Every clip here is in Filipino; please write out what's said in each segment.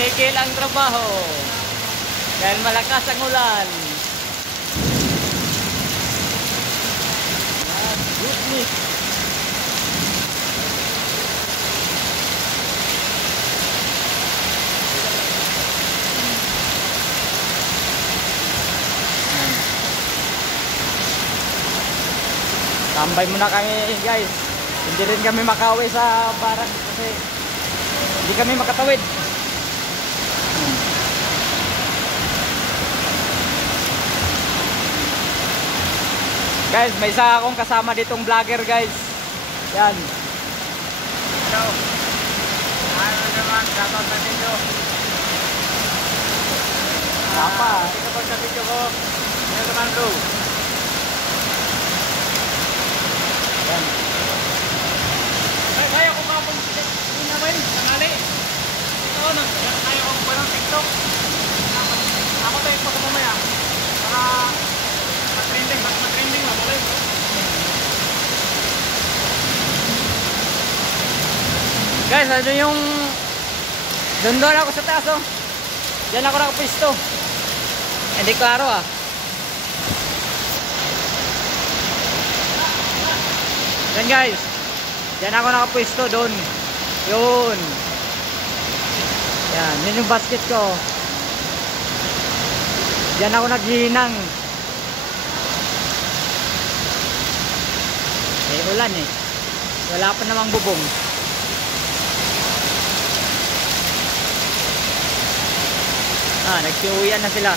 Natigil ang trabaho dahil malakas ang ulan. Goodness. Tambay muna kami guys. Hindi rin kami makauwi sa barak kasi hindi kami makatawid. Guys, may isa akong kasama ditong vlogger guys. Yan. Hello. Ano naman, dapat na video. Apa? Kapag sa video ko, ano naman bro? Yan. Kaya ko kapag hindi naman, tangali. Ito, kaya ko walang TikTok. Ako tayo pa sa mamaya. Para mag-trending na ulit. Guys, ano yung doon ako sa taas oh. Diyan ako nakapisto. Hindi klaro ah. Yan guys. Diyan ako nakapisto doon. Yun. Yan, yun yung basket ko. Diyan ako naghihinang. Eh ulan eh. Wala pa namang bubong. Nagsiuwian na sila.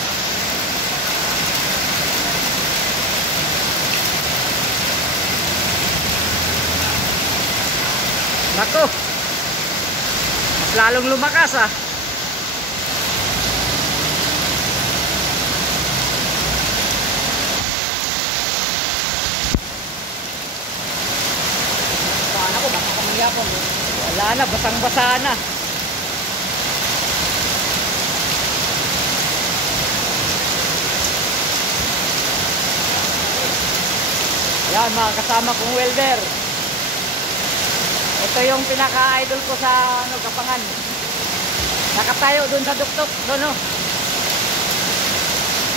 Nako. Mas lalong lumakas ah. Paano ko baka kumayapon? Wala na, basang-basa na. Yan mga kasama kong welder. Ito yung pinaka-idol ko sa Gapangan. Nakatayo dun sa duktok doon oh.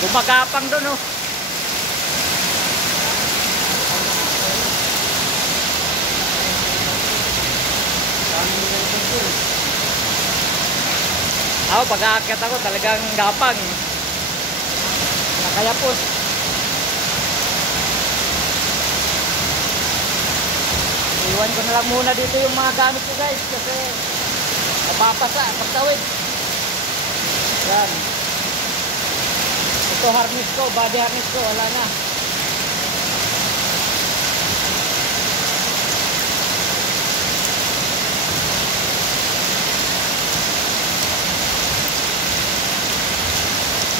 Gumagapang doon oh. Pag-aakyat ako talagang gapang. Nakayapos. Iwan ko na lang muna dito yung mga gamit ko guys kasi napapasa pagtawid. Yan. Ito harness ko, body harness ko, wala na.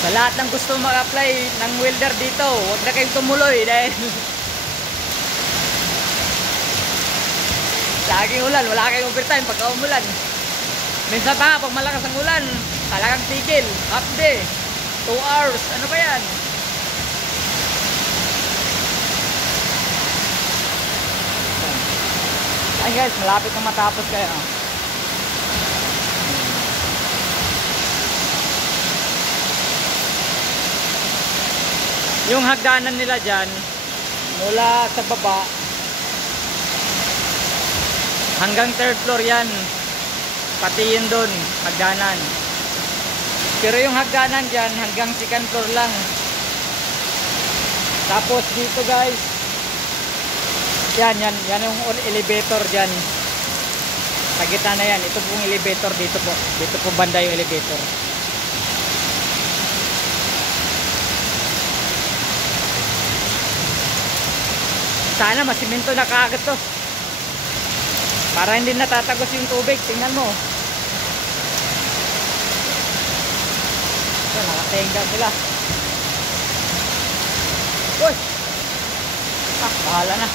Sa lahat ng gusto mag-apply ng welder dito, huwag na kayong tumuloy dahil laging ulan, wala kayong overtime pagka umulan. Minsan pa, pag malakas ang ulan, talagang tigil, half day, 2 hours, ano ba yan? Ay guys, malapit na matapos kayo. Yung hagdanan nila dyan, mula sa baba, hanggang 3rd floor yan. Pati yun dun, hagdanan. Pero yung hagdanan dyan, hanggang 2nd floor lang. Tapos dito guys, yan yung elevator dyan. Sa gitna na yan, ito pong elevator dito po. Dito po banda yung elevator. Sana masiminto na kaagad to. Para hindi natatagos yung tubig. Tingnan mo. So, nakatenga sila. Uy! Bahala na.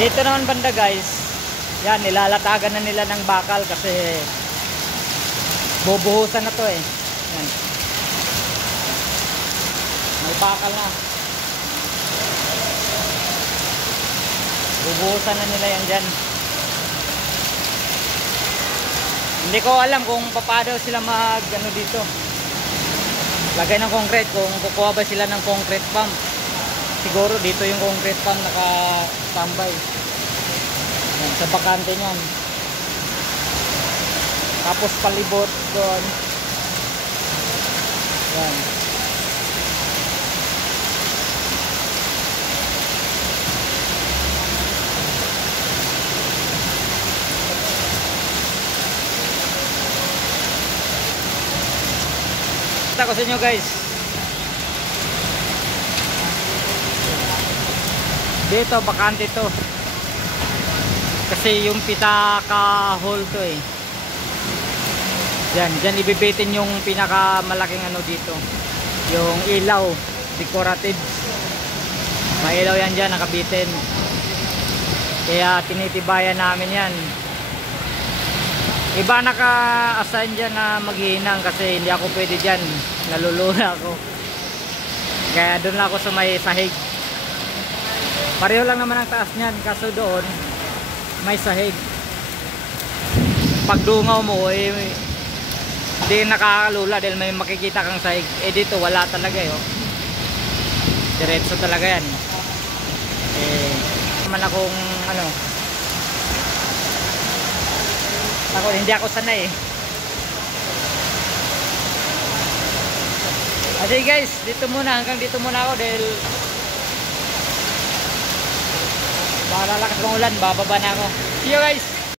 Dito naman banda guys, yan nilalatagan na nila ng bakal kasi bubuhusan na to eh. Yan. May bakal na. Bubuhusan na nila yan dyan. Hindi ko alam kung paano sila mag ano dito. Lagay ng concrete, kung kukuha ba sila ng concrete pump. Siguro dito yung concrete pump naka-standby. Yan, sa bakante niyan. Tapos palibot doon. Yan. Kita ko sa inyo guys. Dito bakante to. Kasi yung pitaka hole to eh. Yan, dyan ibibitin yung pinakamalaking ano dito. Yung ilaw, decorative. May ilaw yan dyan, nakabitin. Kaya tinitibayan namin yan. Iba naka-assign dyan na maghihinang kasi hindi ako pwede dyan. Nalulula ako. Kaya doon lang ako sa may sahig. Pareho lang naman ang taas niyan, kaso doon may sahig. Pag dungaw mo eh, hindi nakakalula dahil may makikita kang sahig. Eh dito wala talaga eh. Oh. Diretso talaga yan. Eh, naman akong ano, hindi ako sanay eh. Okay guys, dito muna, hanggang dito muna ako dahil baka lalakas ng ulan, bababa na ako. See you guys!